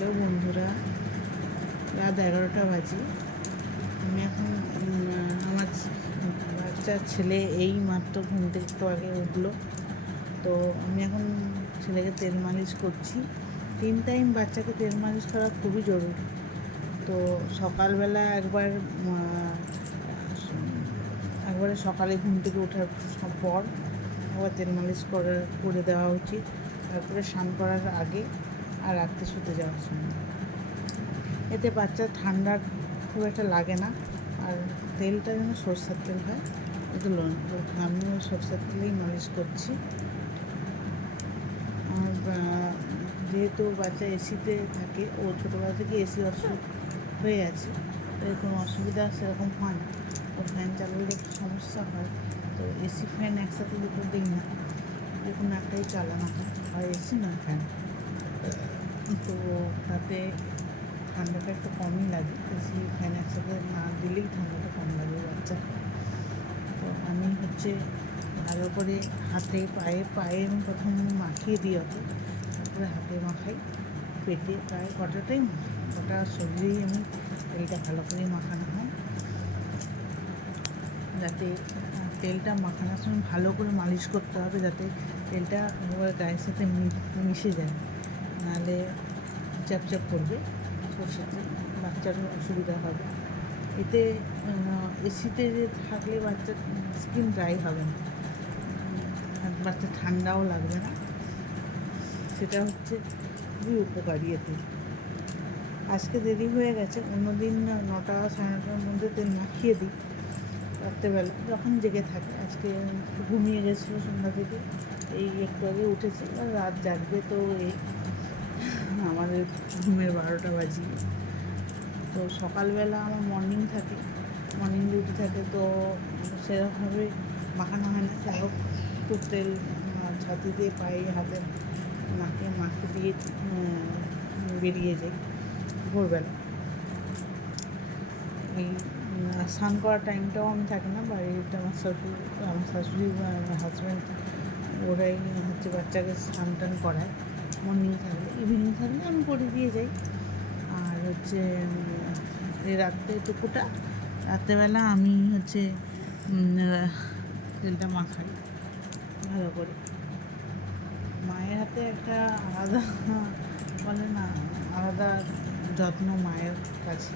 Hello বন্ধুরা, রাত 11টা বাজে। আমি এখন আমার বাচ্চা ছেলে এই মাত্র ঘুম থেকে একটু আগে উঠলো। তো আমি এখন ছেলেকে তেল মালিশ করছি। 3 টাইম বাচ্চাকে তেল মালিশ করা খুবই জরুরি। তো সকালবেলা একবারে সকালে ঘুম থেকে ওঠার পর একবার তেল মালিশ করে দেওয়া উচিত। তারপরে স্নান করার আগে আর রাত্রে শুতে যাওয়ার সময়। এতে বাচ্চার ঠান্ডা খুব একটা লাগে না। আর তেলটা যেন সরষের তেল হয়, এগুলো আমিও সরষের তেলেই মালিশ করছি। আর যেহেতু বাচ্চা এসিতে থাকে, ও ছোটোবেলা থেকে এসি অসুখ হয়ে আছে, তাই কোনো অসুবিধা সেরকম হয় না। ও ফ্যান চালালে একটু সমস্যা হয়। তো এসি ফ্যান একসাথে দুটো দিই না, যে কোনো একটাই চালানো হয় এসি না ফ্যান। তো তাতে ঠান্ডাটা একটু কমই লাগে। এসি ফ্যান একসাথে না দিলেই ঠান্ডাটা কম লাগে বাচ্চা। তো আমি ভালো করে হাতে পায়ে আমি প্রথম মাখিয়ে দিই ওকে, তারপরে হাতে মাখাই, পেটে প্রায় গোটা শরীরেই আমি তেলটা ভালো করে মাখানো হয়, যাতে তেলটা মাখানোর সময় ভালো করে মালিশ করতে হবে, যাতে তেলটা গায়ের সাথে মিশে যায়, নাহলে চ্যাপচ্যাপ করবে সরষের তেল, বাচ্চারও অসুবিধা হবে। এতে এসিতে থাকলে বাচ্চার স্কিন ড্রাই হবে না, আর বাচ্চার ঠান্ডাও লাগবে না। সেটা খুবই উপকারী এতে। আজকে দেরি হয়ে গেছে, অন্যদিন 9টা 9:30টার মধ্যে তেল মাখিয়ে দিই রাত্রেবেলা যখন জেগে থাকে। আজকে ঘুমিয়ে গেছিলো সন্ধ্যা থেকে, এই একটু আগে উঠেছে। আর রাত জাগবে তো আমাদের ঘুমের 12টা বাজিয়ে। তো সকালবেলা আমার মর্নিং ডিউটি থাকে, তো সেরকমভাবে মাখানো হয় না। যাই হোক, একটু তেল ছাতি দিয়ে পায়ে হাতে নাকে মাখে দিয়ে বেরিয়ে যাই ভোরবেলা। এই স্নান করার টাইমটাও আমি থাকি না বাড়িতে। আমার শাশুড়ি হাজব্যান্ড ওরাই বাচ্চাকে স্নান টান করায়। মর্নিং থাকলে, ইভিনিং থাকলে আমি করে দিয়ে যাই। আর এই রাত্রেবেলা আমি তেলটা মাখাই ভালো করে। মায়ের হাতে একটা আলাদা বলে না, আলাদা যত্ন মায়ের কাছে,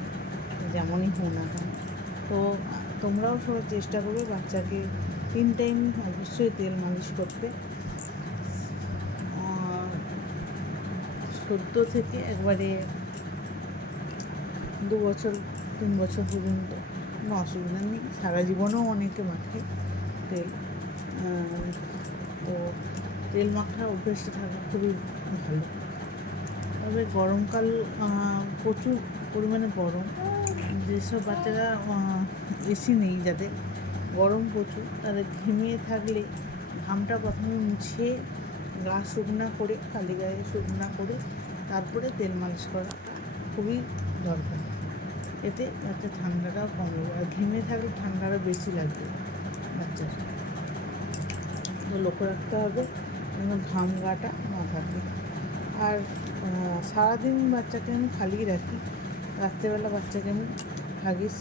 যেমনই হোক না কেন। তো তোমরাও সবাই চেষ্টা করবে বাচ্চাকে 3 টাইম অবশ্যই তেল মালিশ করতে। 14 থেকে একবারে 2 বছর 3 বছর পর্যন্ত কোনো অসুবিধা নেই। সারা জীবনেও অনেকে মাখে তেল। তো তেল মাখার অভ্যেসটা থাকা খুবই ভালো। তবে গরমকাল প্রচুর পরিমাণে গরম, যেসব বাচ্চারা এসি নেই, যাদের গরম প্রচুর, তাদের ঘেমিয়ে থাকলে ঘামটা প্রথমে মুছিয়ে গা শুকনা করে, খালি গায়ে শুকনা করে তারপরে তেল মালিশ করাটা খুবই দরকার। এতে বাচ্চার ঠান্ডাটাও কম লাগবে, আর ঘেমে থাকলে ঠান্ডাটা বেশি লাগবে বাচ্চার। তো লক্ষ্য রাখতে হবে যেন ঘাম গাটা না থাকে। আর সারাদিন বাচ্চাকে আমি খালি রাখি। রাত্রেবেলা বাচ্চাকে আমি হাগিস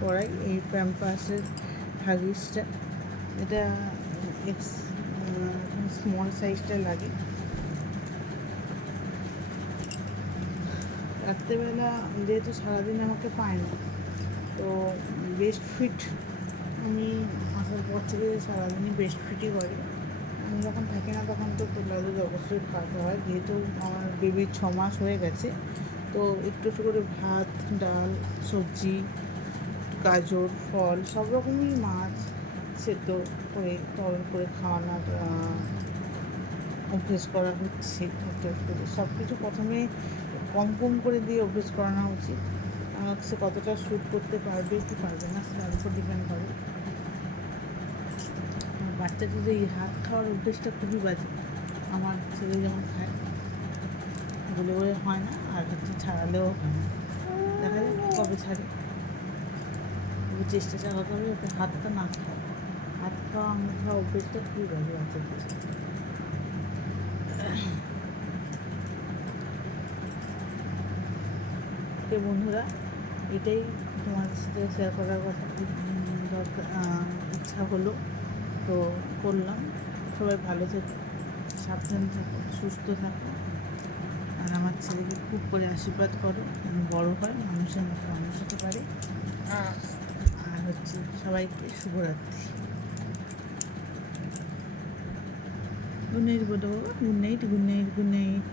পরাই, এই প্যাম্পাসের হাগিসটা। এটা স্মল সাইজটা লাগে। রাত্রেবেলা যেহেতু সারাদিন আমাকে পায় না, তো বেস্ট ফিট আমি আসার পর থেকে সারাদিনই বেস্ট ফিটই করি। আমি যখন থাকি না তখন তো তোলা দুধ অবশ্যই খাওয়াতে হয়, যেহেতু আমার বেবির 6 মাস হয়ে গেছে। তো একটু একটু করে ভাত, ডাল, সবজি, গাজর, ফল, সব রকমই, মাছ সেদ্ধ করে তরল করে খাওয়ানোর অভ্যেস করা হচ্ছে। একটু একটু করে সব কিছু প্রথমে কম কম করে দিয়ে অভ্যেস করানো উচিত। সে কতটা শ্যুট করতে পারবে কি পারবে না তার উপর ডিপেন্ড করে। বাচ্চাদের এই হাত খাওয়ার অভ্যেসটা খুবই বাজে। আমার ছেলে যেমন খায়, বলে হয় না, আর ছাড়ালেও হয় না। দেখা যাক কবে ছাড়ে। চেষ্টা চালাতে হবে যাতে হাতটা না খায়। হাত খাওয়া আঙুল খাওয়া অভ্যেসটা খুবই বাজে বাচ্চাদের। ওকে বন্ধুরা, এটাই তোমাদের সাথে শেয়ার করার কথা দরকার, ইচ্ছা হলো, তো করলাম। সবাই ভালো থেকো, সাবধানে থাকো, সুস্থ থাকো, আর আমার ছেলেকে খুব করে আশীর্বাদ করো, যেন বড়ো হয়, মানুষের মতো মানুষ হতে পারে। আর হচ্ছে সবাইকে শুভরাত্রি। গুড নাইট বলো বাবা, good night, good night, good night.